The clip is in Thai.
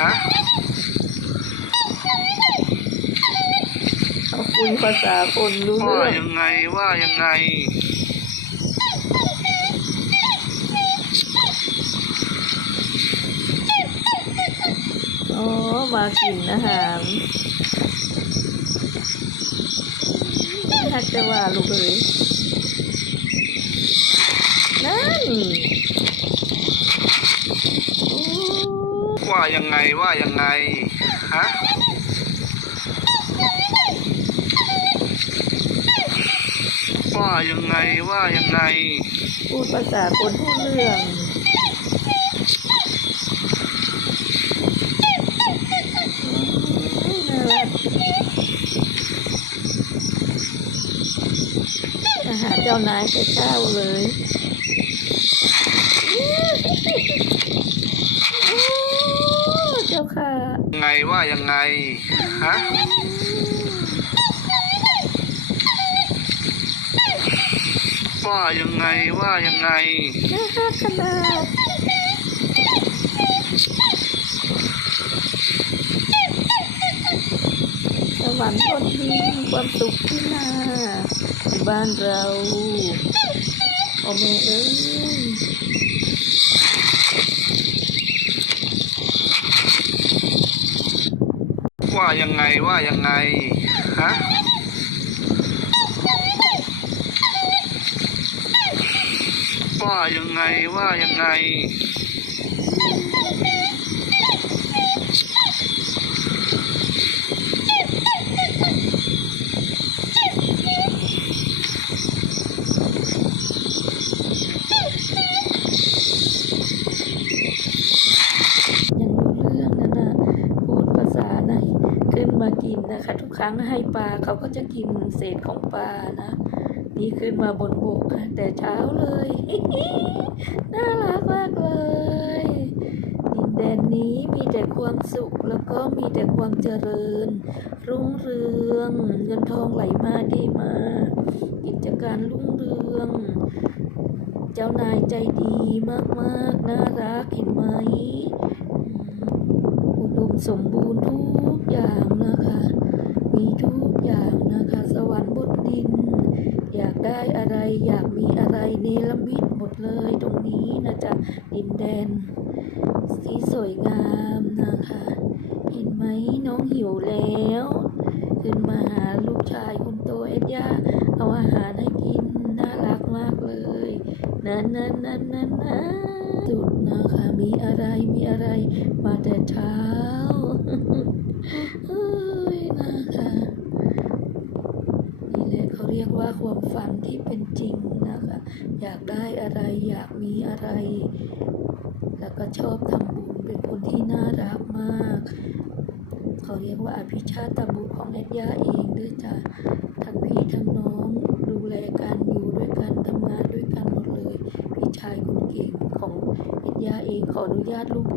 ฮะเขาคุยภาษาคนรู้ว่าเรื่องยังไงว่ายังไง อ๋อ มากินอาหารฮักจะว่าลูกเลยนั่นโอ้ ว่ายังไงว่ายังไงฮะว่ายังไงว่ายังไง พูดภาษาคนพูดเรื่องอาหารเจ้านายแต่เช้าเลยโอ้เจ้าค่ะ ยัง ไงว่ายังไง ฮะ ว่ายังไงว่ายังไงน่ารักขนาดสวรรค์บนดินความสุขที่นาบ้านเราโอแม่เอ้ย ว่ายังไงว่ายังไงฮะว่ายังไงว่ายังไงรู้เรื่องนะนะพูดภาษาไหนขึ้นมากิ นะคะ ทุกครั้งให้ปลาเขาก็จะกินเศษของปลานะนี่ขึ้นมาบนบกแต่เช้าเลย น่ารักมากเลยดินแดนนี้มีแต่ความสุขแล้วก็มีแต่ความเจริญ รุ่งเรืองเงินทองไหลมาดีมากิจการรุ่งเรือง เจ้านายใจดีมากๆ น่ารักเห็นไหม สมบูรณ์ทุกอย่างนะคะ มีทุกอย่างนะคะ สวรรค์บนดิน อยากได้อะไรอยากมีอะไรเนรมิตหมดเลยตรงนี้นะจ๊ะดินแดนที่สวยงามนะคะ เห็นไหมน้องหิวแล้วขึ้นมาหาลูกชายคนโตเอ็ดย่าเอาอาหารให้กินน่ารักมากเลยนั่นนั่นนั่นนั่นนะสุดนะคะมีอะไรมีอะไรมาแต่เช้า เอ้ยนะคะ นี่แหละเขาเรียกว่า ความฝันที่เป็นจริงนะคะ อยากได้อะไรอยากมีอะไร แล้วก็ชอบทำบุญเป็นคนที่น่ารักมาก เขาเรียกว่าอภิชาตบุตรของแอดย่าเองด้วยจ้ะทั้งพี่ทั้งน้องดูแลกันอยู่ด้วยกันทำงานด้วยกันหมดเลย พี่ชายคนเก่งของแอดย่าเองขออนุญาตลูก